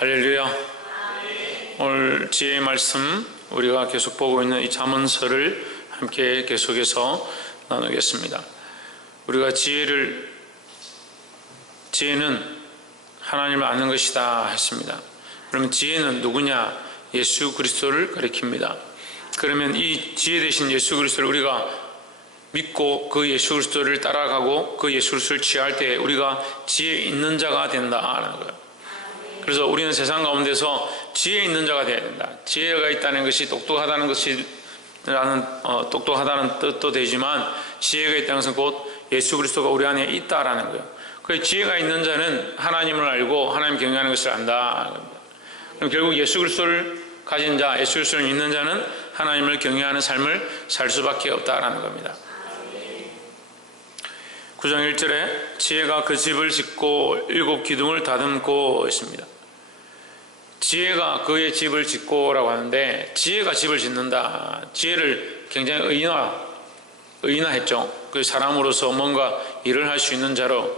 할렐루야. 오늘 지혜의 말씀 우리가 계속 보고 있는 이 잠언서를 함께 계속해서 나누겠습니다. 우리가 지혜는 하나님을 아는 것이다 했습니다. 그러면 지혜는 누구냐? 예수 그리스도를 가리킵니다. 그러면 이 지혜 되신 예수 그리스도를 우리가 믿고 그 예수 그리스도를 따라가고 그 예수 그리스도를 취할 때 우리가 지혜 있는 자가 된다는 거예요. 그래서 우리는 세상 가운데서 지혜 있는 자가 되어야 된다. 지혜가 있다는 것이 똑똑하다는 뜻도 되지만 지혜가 있다는 것은 곧 예수 그리스도가 우리 안에 있다라는 거예요. 그 지혜가 있는 자는 하나님을 알고 하나님 경외하는 것을 안다. 그럼 결국 예수 그리스도를 가진 자, 예수 그리스도를 믿는 자는 하나님을 경외하는 삶을 살 수밖에 없다라는 겁니다. 9장 1절에 지혜가 그 집을 짓고 7 기둥을 다듬고 있습니다. 지혜가 그의 집을 짓고라고 하는데, 지혜가 집을 짓는다. 지혜를 굉장히 의인화했죠. 그 사람으로서 뭔가 일을 할 수 있는 자로.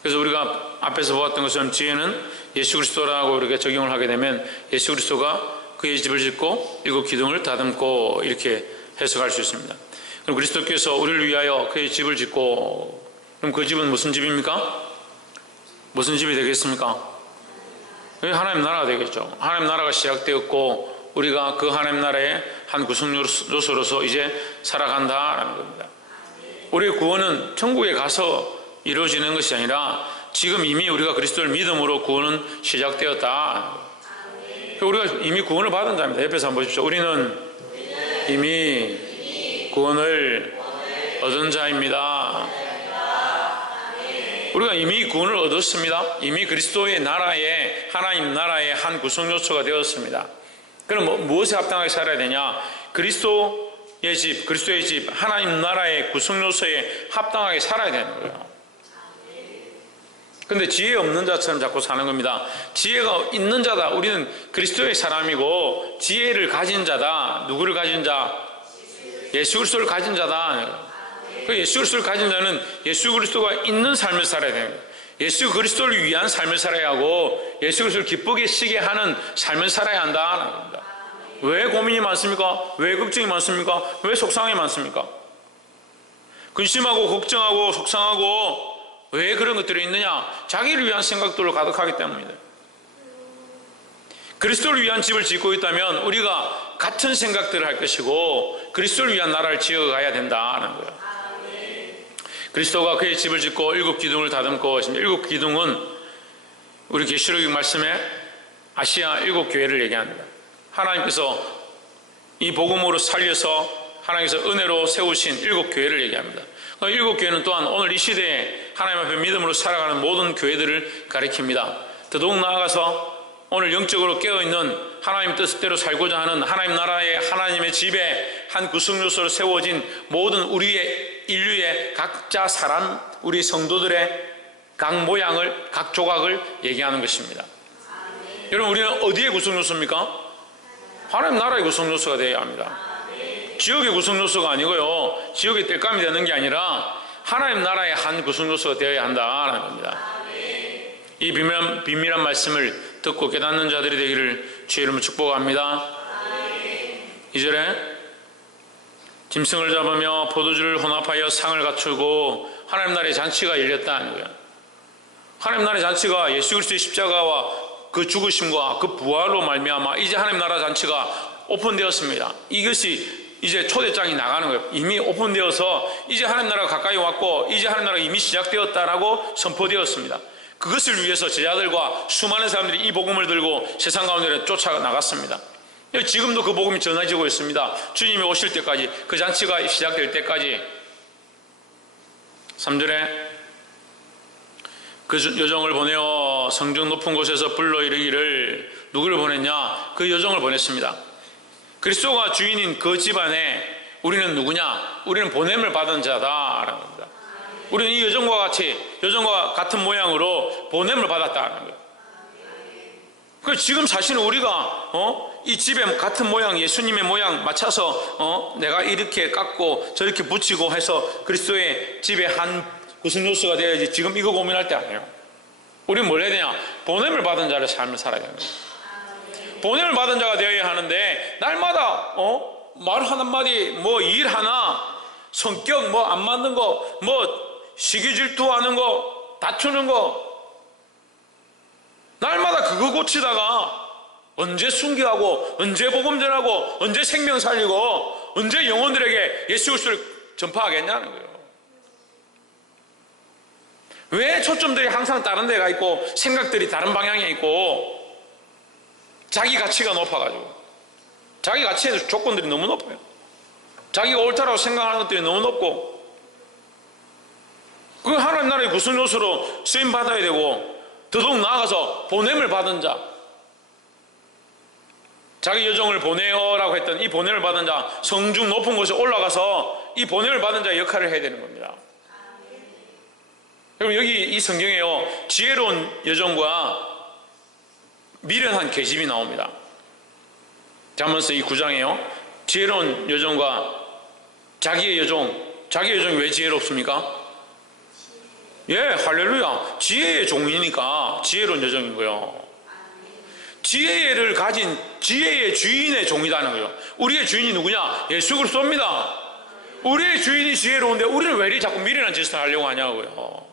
그래서 우리가 앞에서 보았던 것처럼 지혜는 예수 그리스도라고 이렇게 적용을 하게 되면 예수 그리스도가 그의 집을 짓고 7 기둥을 다듬고 이렇게 해석할 수 있습니다. 그럼 그리스도께서 우리를 위하여 그의 집을 짓고, 그럼 그 집은 무슨 집입니까? 무슨 집이 되겠습니까? 하나님 나라가 되겠죠. 하나님 나라가 시작되었고 우리가 그 하나님 나라의 한 구성 요소로서 이제 살아간다라는 겁니다. 우리의 구원은 천국에 가서 이루어지는 것이 아니라 지금 이미 우리가 그리스도를 믿음으로 구원은 시작되었다. 우리가 이미 구원을 받은 자입니다. 옆에서 한번 보십시오. 우리는 이미 구원을 얻은 자입니다. 우리가 이미 구원을 얻었습니다. 이미 그리스도의 나라의, 하나님 나라의 한 구성 요소가 되었습니다. 그럼 무엇에 합당하게 살아야 되냐? 그리스도의 집, 하나님 나라의 구성 요소에 합당하게 살아야 되는 거예요. 그런데 지혜 없는 자처럼 자꾸 사는 겁니다. 지혜가 있는 자다. 우리는 그리스도의 사람이고 지혜를 가진 자다. 누구를 가진 자? 예수 그리스도를 가진 자다. 예수 그리스도를 가진 자는 예수 그리스도가 있는 삶을 살아야 됩니다. 예수 그리스도를 위한 삶을 살아야 하고 예수 그리스도를 기쁘게 시게 하는 삶을 살아야 한다는 겁니다. 왜 고민이 많습니까? 왜 걱정이 많습니까? 왜 속상함이 많습니까? 근심하고 걱정하고 속상하고 왜 그런 것들이 있느냐? 자기를 위한 생각들로 가득하기 때문입니다. 그리스도를 위한 집을 짓고 있다면 우리가 같은 생각들을 할 것이고 그리스도를 위한 나라를 지어가야 된다는 거예요. 그리스도가 그의 집을 짓고 7 기둥을 다듬고 있습니다. 7 기둥은 우리 계시록 말씀에 아시아 7 교회를 얘기합니다. 하나님께서 이 복음으로 살려서 하나님께서 은혜로 세우신 7 교회를 얘기합니다. 7 교회는 또한 오늘 이 시대에 하나님 앞에 믿음으로 살아가는 모든 교회들을 가리킵니다. 더더욱 나아가서 오늘 영적으로 깨어있는 하나님 뜻대로 살고자 하는 하나님 나라의 하나님의 집에 한 구성 요소로 세워진 모든 우리의 인류의 각자 사람, 우리 성도들의 각 모양을, 각 조각을 얘기하는 것입니다. 여러분, 우리는 어디의 구성 요소입니까? 하나님 나라의 구성 요소가 되어야 합니다. 지역의 구성 요소가 아니고요, 지역의 땔감이 되는 게 아니라 하나님 나라의 한 구성 요소가 되어야 한다는 겁니다. 이 비밀한 말씀을 듣고 깨닫는 자들이 되기를 주의 이름으로 축복합니다. 2절에 짐승을 잡으며 포도주를 혼합하여 상을 갖추고 하나님 나라의 잔치가 열렸다는 거예요. 하나님 나라의 잔치가 예수 그리스도의 십자가와 그 죽으심과 그 부활로 말미암아 이제 하나님 나라 잔치가 오픈되었습니다. 이것이 이제 초대장이 나가는 거예요. 이미 오픈되어서 이제 하나님 나라가 가까이 왔고 이제 하나님 나라가 이미 시작되었다라고 선포되었습니다. 그것을 위해서 제자들과 수많은 사람들이 이 복음을 들고 세상 가운데 쫓아나갔습니다. 지금도 그 복음이 전해지고 있습니다. 주님이 오실 때까지, 그 잔치가 시작될 때까지. 3절에 그 여종을 보내어 성중 높은 곳에서 불러 이르기를, 누구를 보냈냐? 그 여종을 보냈습니다. 그리스도가 주인인 그 집안에 우리는 누구냐? 우리는 보냄을 받은 자다라는 겁니다. 우리는 이 여종과 같은 모양으로 보냄을 받았다는 거예요. 그래서 지금 사실은 우리가 이 집에 같은 모양, 예수님의 모양 맞춰서 내가 이렇게 깎고 저렇게 붙이고 해서 그리스도의 집에 한 구성 요소가 되어야지 지금 이거 고민할 때 아니에요. 우리는 뭘 해야 되냐? 보냄을 받은 자를 삶을 살아야 되는 거예요. 보냄을 받은 자가 되어야 하는데 날마다 말 한마디 뭐 일 하나 성격 뭐 안 맞는 거 뭐 시기 질투하는 거 다투는 거 날마다 그거 고치다가 언제 순교하고 언제 복음 전하고 언제 생명 살리고 언제 영혼들에게 예수 그리스도를 전파하겠냐는 거예요. 왜 초점들이 항상 다른 데가 있고 생각들이 다른 방향에 있고 자기 가치가 높아가지고 자기 가치의 조건들이 너무 높아요. 자기가 옳다라고 생각하는 것들이 너무 높고 그 하나님 나라의 구성 요소로 쓰임 받아야 되고 더더욱 나아가서 보냄을 받은 자 자기 여종을 보내어라고 했던 이 보냄을 받은 자 성중 높은 곳에 올라가서 이 보냄을 받은 자의 역할을 해야 되는 겁니다. 여러분 여기 이 성경에요 지혜로운 여종과 미련한 계집이 나옵니다. 잠언서 이 9장에요 지혜로운 여종과 자기의 여종이 왜 지혜롭습니까? 예, 할렐루야. 지혜의 종이니까 지혜로운 여종인 거예요. 지혜를 가진 지혜의 주인의 종이라는 거예요. 우리의 주인이 누구냐? 예수 그리스도입니다. 우리의 주인이 지혜로운데 우리는 왜 이리 자꾸 미련한 짓을 하려고 하냐고요.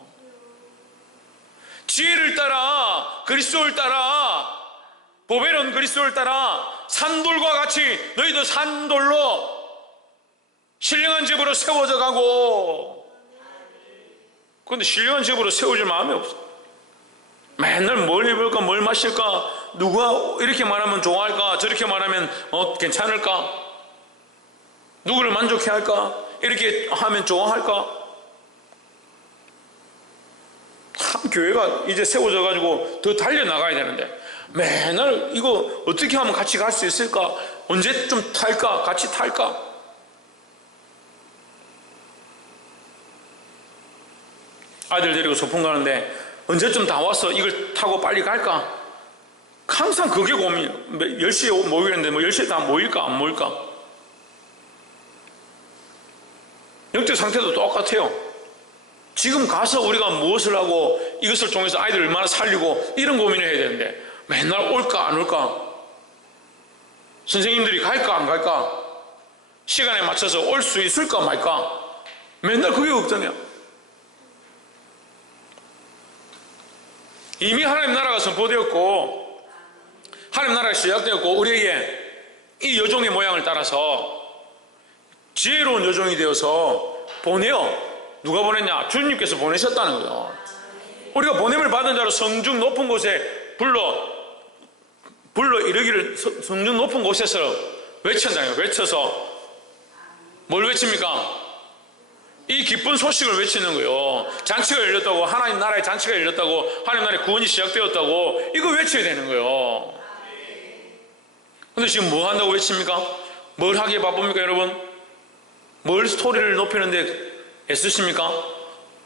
지혜를 따라 그리스도를 따라 보배로운 그리스도를 따라 산돌과 같이 너희도 산돌로 신령한 집으로 세워져 가고 그런데 신령한 집으로 세워질 마음이 없어. 맨날 뭘 입을까 뭘 마실까 누가 이렇게 말하면 좋아할까 저렇게 말하면 괜찮을까 누구를 만족해 할까 이렇게 하면 좋아할까. 참 교회가 이제 세워져 가지고 더 달려나가야 되는데 맨날 이거 어떻게 하면 같이 갈 수 있을까 언제 좀 탈까 같이 탈까. 아이들 데리고 소풍 가는데 언제쯤 다 와서 이걸 타고 빨리 갈까 항상 그게 고민이에요. 10시에 모이는데 뭐 10시에 다 모일까 안 모일까. 영적 상태도 똑같아요. 지금 가서 우리가 무엇을 하고 이것을 통해서 아이들을 얼마나 살리고 이런 고민을 해야 되는데 맨날 올까 안 올까 선생님들이 갈까 안 갈까 시간에 맞춰서 올 수 있을까 말까 맨날 그게 걱정이야. 이미 하나님 나라가 선포되었고 하나님 나라가 시작되었고 우리에게 이 여종의 모양을 따라서 지혜로운 여종이 되어서 보내어 누가 보냈냐? 주님께서 보내셨다는 거예요. 우리가 보냄을 받은 자로 성중 높은 곳에 불러 이르기를 성중 높은 곳에서 외쳤잖아요. 외쳐서 뭘 외칩니까? 이 기쁜 소식을 외치는 거예요. 잔치가 열렸다고 하나님 나라의 잔치가 열렸다고 하나님 나라의 구원이 시작되었다고 이거 외쳐야 되는 거예요. 근데 지금 뭐 한다고 외칩니까? 뭘 하기에 바쁩니까 여러분? 뭘 스토리를 높이는데 애쓰십니까?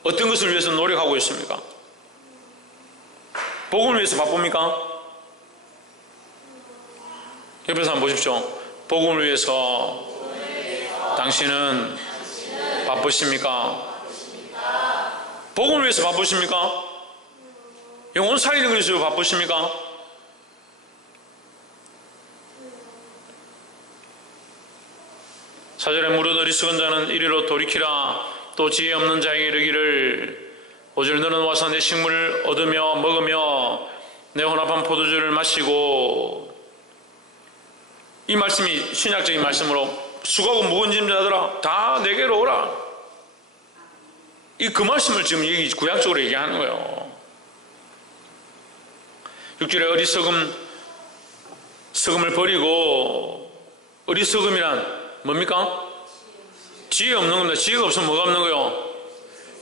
어떤 것을 위해서 노력하고 있습니까? 복음을 위해서 바쁩니까? 옆에서 한번 보십시오. 복음을 위해서 당신은 바쁘십니까? 복음을 위해서 바쁘십니까? 영혼 살리는 것을 위해서 바쁘십니까? 사절에 무릇 어리석은 자는 이리로 돌이키라. 또 지혜 없는 자에게 이르기를 오직 너는 와서 내 식물을 얻으며 먹으며 내 혼합한 포도주를 마시고. 이 말씀이 신약적인 말씀으로 수고하고 무거운 짐 자들아 다 내게로 오라. 그 말씀을 지금 구약적으로 얘기하는 거예요. 6절에 어리석음을 버리고. 어리석음이란 뭡니까? 지혜 없는 겁니다. 지혜가 없으면 뭐가 없는 거예요?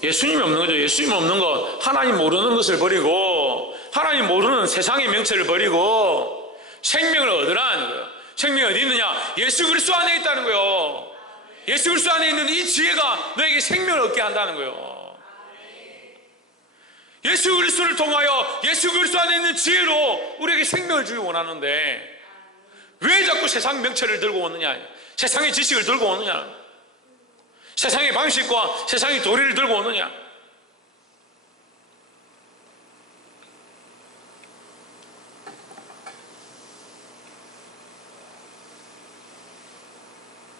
예수님이 없는 거죠. 예수님 없는 것, 하나님 모르는 것을 버리고 하나님 모르는 세상의 명체를 버리고 생명을 얻으라는 거예요. 생명이 어디 있느냐? 예수 그리스도 안에 있다는 거예요. 예수 그리스도 안에 있는 이 지혜가 너에게 생명을 얻게 한다는 거예요. 예수 그리스도를 통하여 예수 그리스도 안에 있는 지혜로 우리에게 생명을 주기 원하는데 왜 자꾸 세상 명체를 들고 오느냐? 세상의 지식을 들고 오느냐? 세상의 방식과 세상의 도리를 들고 오느냐?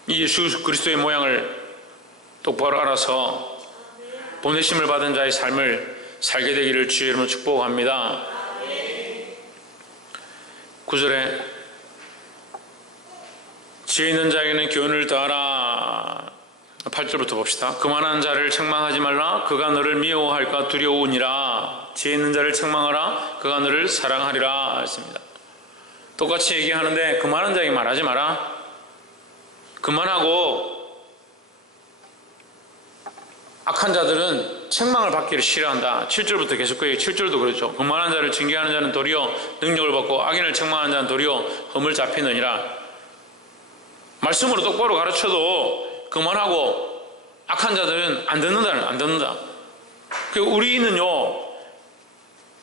이 예수 그리스도의 모양을 똑바로 알아서 보내심을 받은 자의 삶을 살게 되기를 주의 이름으로 축복합니다. 9절에 지혜 있는 자에게는 교훈을 더하라. 8절부터 봅시다. 그만한 자를 책망하지 말라. 그가 너를 미워할까 두려우니라. 지혜 있는 자를 책망하라. 그가 너를 사랑하리라 했습니다. 똑같이 얘기하는데 그만한 자에게 말하지 마라. 그만하고, 악한 자들은 책망을 받기를 싫어한다. 7절부터 계속 그 얘기, 7절도 그렇죠. 그만한 자를 징계하는 자는 도리어 능력을 받고 악인을 책망하는 자는 도리어 흠을 잡히느니라. 말씀으로 똑바로 가르쳐도 그만하고 악한 자들은 안 듣는다. 우리는요,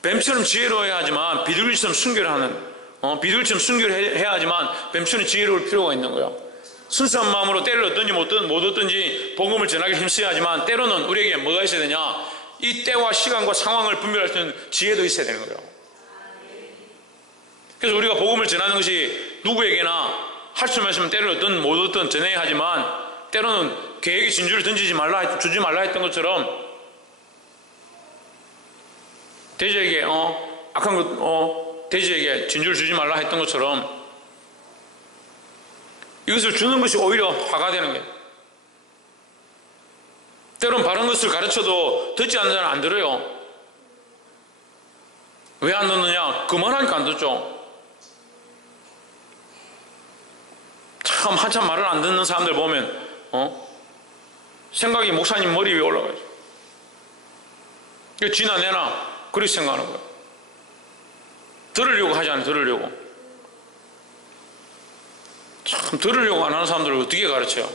뱀처럼 지혜로워야 하지만 비둘기처럼 순결하는, 비둘기처럼 순결해야 하지만 뱀처럼 지혜로울 필요가 있는 거예요. 순수한 마음으로 때를 얻든지 못 얻든지 복음을 전하기 힘써야 하지만, 때로는 우리에게 뭐가 있어야 되냐? 이 때와 시간과 상황을 분별할 수 있는 지혜도 있어야 되는 거예요. 그래서 우리가 복음을 전하는 것이 누구에게나 할 수만 있으면 때를 얻든 못 얻든 전해야 하지만, 때로는 계획의 진주를 주지 말라 했던 것처럼 돼지에게 악한 것 돼지에게 진주를 주지 말라 했던 것처럼 이것을 주는 것이 오히려 화가 되는 거예요. 때로는 바른 것을 가르쳐도 듣지 않는 자는 안 들어요. 왜 안 듣느냐? 그만하니까 안 듣죠. 참 한참 말을 안 듣는 사람들 보면 생각이 목사님 머리 위에 올라가죠. 이거 지나 내나 그렇게 생각하는 거예요. 들으려고 하지 않아요. 들으려고. 참 들으려고 안 하는 사람들을 어떻게 가르쳐요?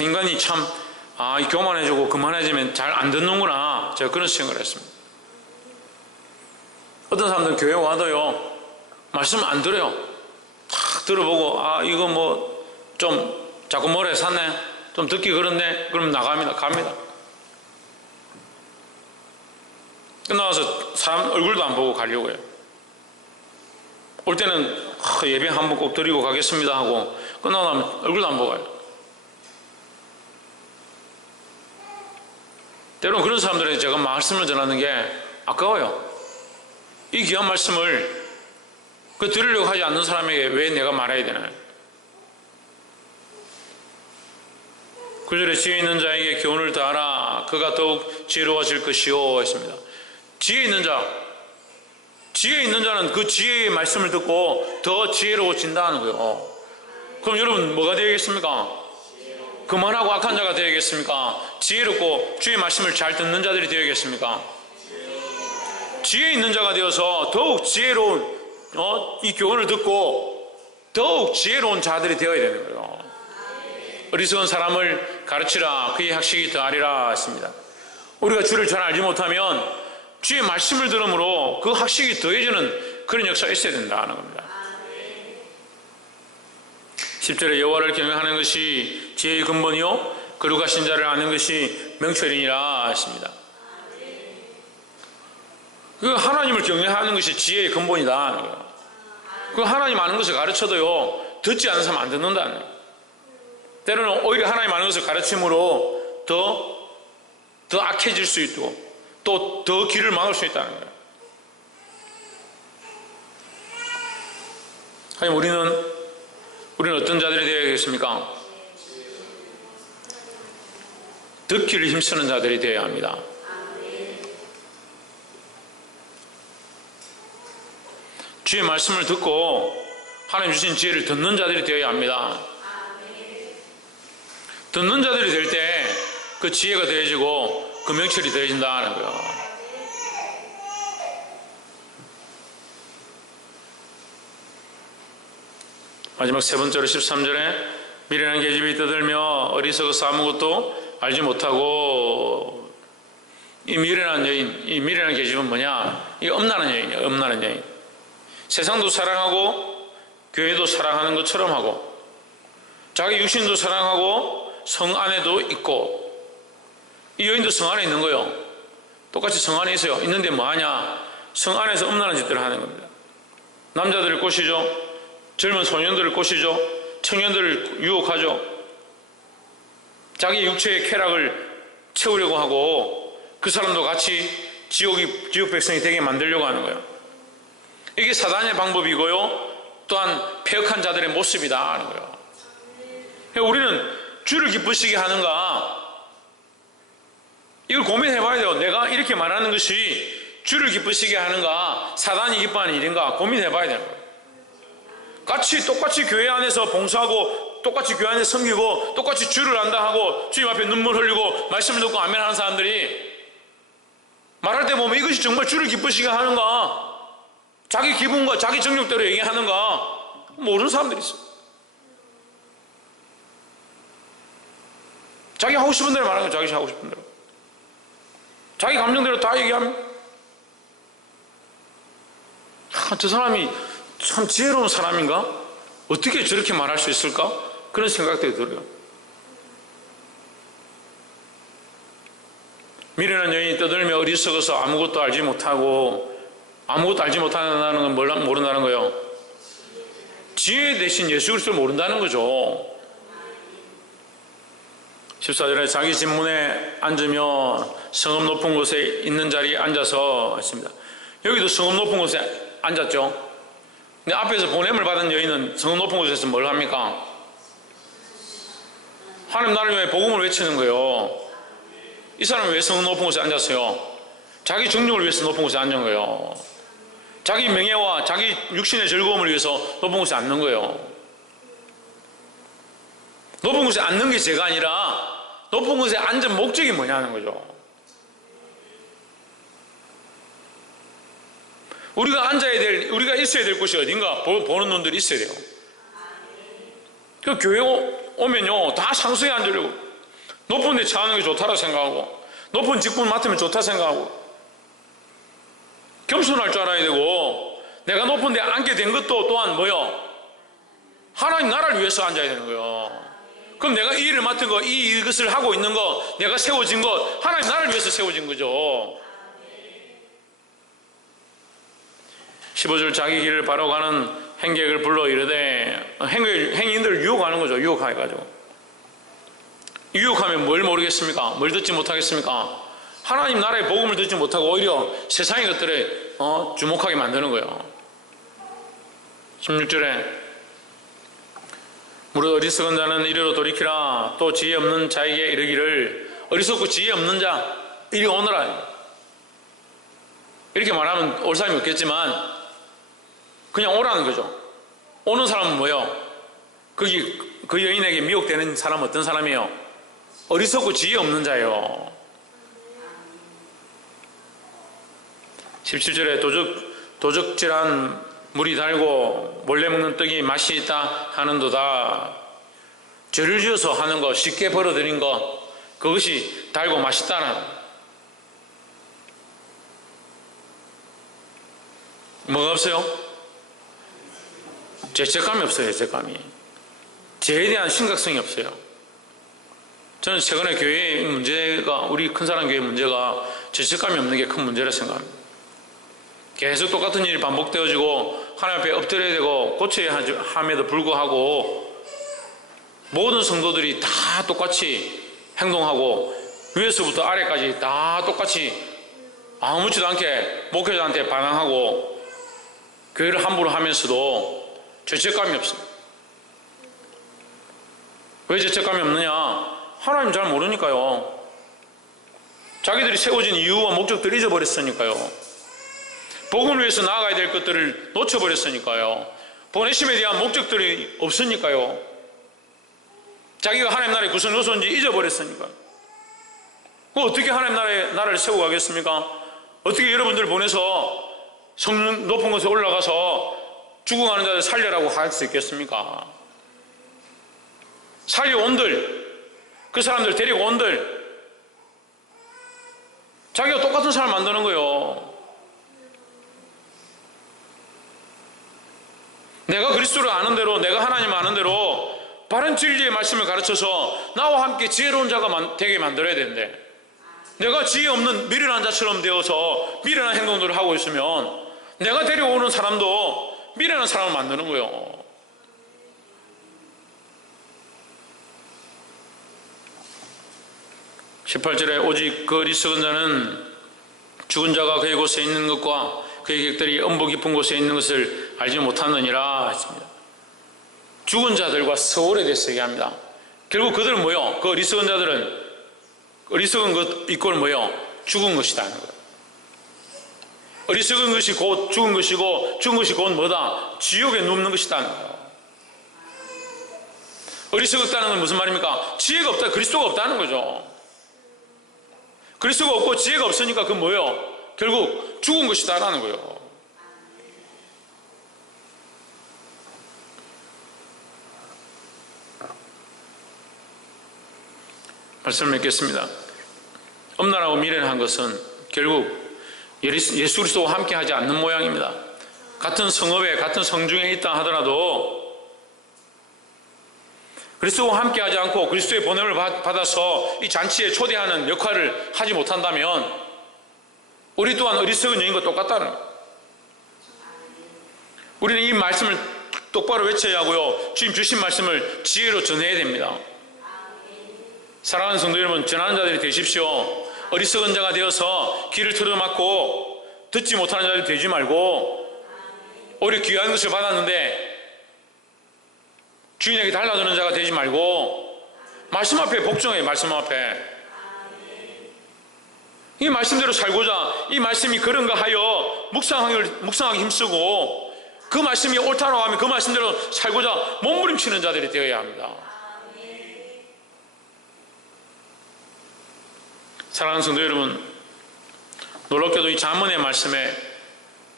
인간이 참 교만해지고 그만해지면 잘 안 듣는구나. 제가 그런 생각을 했습니다. 어떤 사람들은 교회 와도요, 말씀 안 들어요. 탁 들어보고 이거 뭐 좀 자꾸 뭐래 샀네, 좀 듣기 그렇네, 그럼 갑니다. 끝나와서 사람 얼굴도 안 보고 가려고 해요. 올 때는 예배 한번 꼭 드리고 가겠습니다 하고 끝나고 나면 얼굴도 안 보고 가요. 때로는 그런 사람들에게 제가 말씀을 전하는 게 아까워요. 이 귀한 말씀을 들으려고 하지 않는 사람에게 왜 내가 말해야 되나요? 9절에 지혜 있는 자에게 교훈을 더하라. 그가 더욱 지혜로워질 것이요 했습니다. 지혜 있는 자는 그 지혜의 말씀을 듣고 더 지혜로워진다는 거예요. 그럼 여러분 뭐가 되겠습니까? 그만하고 악한 자가 되겠습니까? 지혜롭고 주의 말씀을 잘 듣는 자들이 되겠습니까? 지혜 있는 자가 되어서 더욱 지혜로운 이 교훈을 듣고 더욱 지혜로운 자들이 되어야 되는 거예요. 어리석은 사람을 가르치라. 그의 학식이 더하리라 했습니다. 우리가 주를 잘 알지 못하면 주의 말씀을 들음으로 그 학식이 더해지는 그런 역사가 있어야 된다는 겁니다. 10절에 여호와를 경외하는 것이 지혜의 근본이요 거룩하신 자를 아는 것이 명철이니라 했습니다. 그 하나님을 경외하는 것이 지혜의 근본이다. 그 하나님 아는 것을 가르쳐도요, 듣지 않는 사람 안 듣는다는 거예요. 때로는 오히려 하나님 아는 것을 가르침으로 더 악해질 수 있고 또 더 길을 막을 수 있다는 거예요. 하지만 우리는 어떤 자들이 되어야겠습니까? 듣기를 힘쓰는 자들이 되어야 합니다. 주의 말씀을 듣고 하나님 주신 지혜를 듣는 자들이 되어야 합니다. 듣는 자들이 될 때 그 지혜가 더해지고 그 명철이 더해진다는 거예요. 마지막 세 번째로 13절에 미련한 계집이 떠들며 어리석어서 아무것도 알지 못하고, 이 미련한 여인, 이 미련한 계집은 뭐냐? 이 엄란한 여인이에요. 엄란한 여인. 세상도 사랑하고 교회도 사랑하는 것처럼 하고 자기 육신도 사랑하고 성 안에도 있고, 이 여인도 성 안에 있는 거예요. 똑같이 성 안에 있어요. 있는데 뭐하냐? 성 안에서 엄란한 짓들을 하는 겁니다. 남자들을 꼬시죠. 젊은 소년들을 꼬시죠. 청년들을 유혹하죠. 자기 육체의 쾌락을 채우려고 하고 그 사람도 같이 지옥 백성이 되게 만들려고 하는 거예요. 이게 사단의 방법이고요. 또한 패역한 자들의 모습이다 하는 거예요. 그러니까 우리는 주를 기쁘시게 하는가, 이걸 고민해 봐야 돼요. 내가 이렇게 말하는 것이 주를 기쁘시게 하는가, 사단이 기뻐하는 일인가 고민해 봐야 되는 거예요. 똑같이 교회 안에서 봉사하고 똑같이 교회 안에서 섬기고 똑같이 주를 안다 하고 주님 앞에 눈물 흘리고 말씀을 듣고 아멘 하는 사람들이 말할 때 보면 이것이 정말 주를 기쁘시게 하는가, 자기 기분과 자기 정욕대로 얘기하는가 모르는 사람들이 있어요. 자기 하고 싶은 대로 말하는 거예요. 자기 하고 싶은 대로, 자기 감정대로 다 얘기하면 저 사람이 참 지혜로운 사람인가? 어떻게 저렇게 말할 수 있을까? 그런 생각들이 들어요. 미련한 여인이 떠들며 어리석어서 아무것도 알지 못하고, 아무것도 알지 못한다는 건 모른다는 거예요. 지혜 대신 예수 그리스도를 모른다는 거죠. 14절에 자기 집 문에 앉으며 성읍 높은 곳에 있는 자리에 앉아서 했습니다. 여기도 성읍 높은 곳에 앉았죠. 근데 앞에서 보냄을 받은 여인은 성읍 높은 곳에서 뭘 합니까? 하나님 나라를 위해 복음을 외치는 거예요. 이 사람은 왜 성읍 높은 곳에 앉았어요? 자기 정욕을 위해서 높은 곳에 앉은 거예요. 자기 명예와 자기 육신의 즐거움을 위해서 높은 곳에 앉는 거예요. 높은 곳에 앉는 게 죄가 아니라 높은 곳에 앉은 목적이 뭐냐는 거죠. 우리가 있어야 될 곳이 어딘가 보는 눈들이 있어야 돼요. 그 교회 오면요, 다 상수에 앉으려고, 높은 데 처하는 게 좋다고 생각하고, 높은 직분 맡으면 좋다 생각하고, 겸손할 줄 알아야 되고, 내가 높은 데 앉게 된 것도 또한 뭐요? 하나님 나라를 위해서 앉아야 되는 거예요. 그럼 내가 이 일을 맡은 거, 이것을 하고 있는 거, 내가 세워진 것, 하나님 나라를 위해서 세워진 거죠. 15절 자기 길을 바로 가는 행객을 불러 이르되, 행인들을 유혹하는 거죠. 유혹해가지고. 유혹하면 뭘 모르겠습니까? 뭘 듣지 못하겠습니까? 하나님 나라의 복음을 듣지 못하고 오히려 세상의 것들에 주목하게 만드는 거예요. 16절에 무릇 어리석은 자는 이리로 돌이키라. 또 지혜 없는 자에게 이르기를, 어리석고 지혜 없는 자 이리 오너라. 이렇게 말하면 올 사람이 없겠지만 그냥 오라는 거죠. 오는 사람은 뭐예요? 그 여인에게 미혹되는 사람은 어떤 사람이에요? 어리석고 지혜 없는 자예요. 17절에 도적질한 물이 달고 몰래 먹는 떡이 맛이 있다 하는도다. 죄를 지어서 하는 거, 쉽게 벌어들인 거, 그것이 달고 맛있다는, 뭐가 없어요? 죄책감이 없어요. 죄책감이. 죄에 대한 심각성이 없어요. 저는 최근에 교회의 문제가, 우리 큰사랑 교회 문제가 죄책감이 없는 게 큰 문제라 생각합니다. 계속 똑같은 일이 반복되어지고 하나님 앞에 엎드려야 되고 고쳐야 함에도 불구하고 모든 성도들이 다 똑같이 행동하고 위에서부터 아래까지 다 똑같이 아무렇지도 않게 목회자한테 반항하고 교회를 함부로 하면서도 죄책감이 없습니다. 왜 죄책감이 없느냐? 하나님 잘 모르니까요. 자기들이 세워진 이유와 목적들을 잊어버렸으니까요. 복음을 위해서 나아가야 될 것들을 놓쳐버렸으니까요. 보내심에 대한 목적들이 없으니까요. 자기가 하나님 나라의 구성 요소인지 잊어버렸으니까요. 어떻게 하나님 나라를 세우고 가겠습니까? 어떻게 여러분들을 보내서 성 높은 곳에 올라가서 죽어가는 자들 살려라고 할 수 있겠습니까? 살려온들, 그 사람들 데리고 온들, 자기가 똑같은 사람 만드는 거예요. 내가 그리스도를 아는 대로, 내가 하나님을 아는 대로 바른 진리의 말씀을 가르쳐서 나와 함께 지혜로운 자가 되게 만들어야 되는데, 내가 지혜 없는 미련한 자처럼 되어서 미련한 행동들을 하고 있으면 내가 데려오는 사람도 미련한 사람을 만드는 거예요. 18절에 오직 그 어리석은 자는 죽은 자가 그의 곳에 있는 것과 그의 객들이 엄보 깊은 곳에 있는 것을 알지 못하느니라 했습니다. 죽은 자들과 서울에 대해서 얘기합니다. 결국 그들은 뭐요? 그 어리석은 자들은 어리석은 것 이꼴 뭐요? 죽은 것이다 하는 거예요. 어리석은 것이 곧 죽은 것이고 죽은 것이 곧 뭐다? 지옥에 눕는 것이다 하는 거예요. 어리석었다는 건 무슨 말입니까? 지혜가 없다, 그리스도가 없다는 거죠. 그리스도가 없고 지혜가 없으니까 그건 뭐예요? 결국 죽은 것이다라는 거예요. 말씀을 맺겠습니다. 엄란하고 미련한 것은 결국 예수 그리스도와 함께 하지 않는 모양입니다. 같은 성읍에 같은 성중에 있다 하더라도 그리스도와 함께 하지 않고 그리스도의 보냄을 받아서 이 잔치에 초대하는 역할을 하지 못한다면 우리 또한 어리석은 여인과 똑같다는 거예요. 우리는 이 말씀을 똑바로 외쳐야 하고요, 주님 주신 말씀을 지혜로 전해야 됩니다. 사랑하는 성도 여러분, 전하는 자들이 되십시오. 어리석은 자가 되어서 귀를 틀어막고 듣지 못하는 자들이 되지 말고, 오히려 귀한 것을 받았는데 주인에게 달라드는 자가 되지 말고 말씀 앞에 복종해요. 말씀 앞에 이 말씀대로 살고자, 이 말씀이 그런가 하여 묵상하기 힘쓰고 그 말씀이 옳다고 하면 그 말씀대로 살고자 몸부림치는 자들이 되어야 합니다. 사랑하는 성도 여러분, 놀랍게도 이 잠언의 말씀에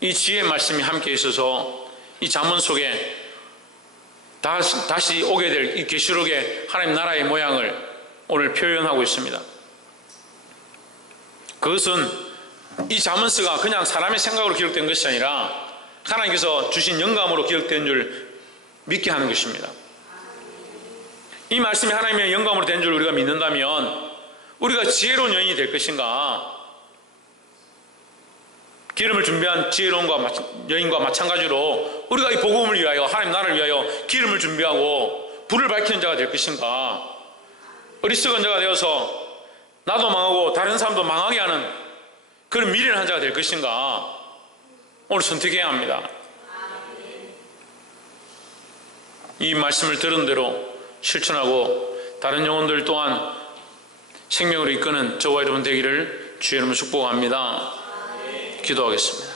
이 지혜의 말씀이 함께 있어서 이 잠언 속에 다시 오게 될 이 계시록의 하나님 나라의 모양을 오늘 표현하고 있습니다. 그것은 이 잠언서가 그냥 사람의 생각으로 기록된 것이 아니라 하나님께서 주신 영감으로 기록된 줄 믿게 하는 것입니다. 이 말씀이 하나님의 영감으로 된 줄 우리가 믿는다면 우리가 지혜로운 여인이 될 것인가? 기름을 준비한 지혜로운 여인과 마찬가지로 우리가 이 복음을 위하여, 하나님 나라를 위하여 기름을 준비하고 불을 밝히는 자가 될 것인가? 어리석은 자가 되어서 나도 망하고 다른 사람도 망하게 하는 그런 미련한 자가 될 것인가? 오늘 선택해야 합니다. 이 말씀을 들은 대로 실천하고 다른 영혼들 또한 생명으로 이끄는 저와 여러분 되기를 주의 이름으로 축복합니다. 기도하겠습니다.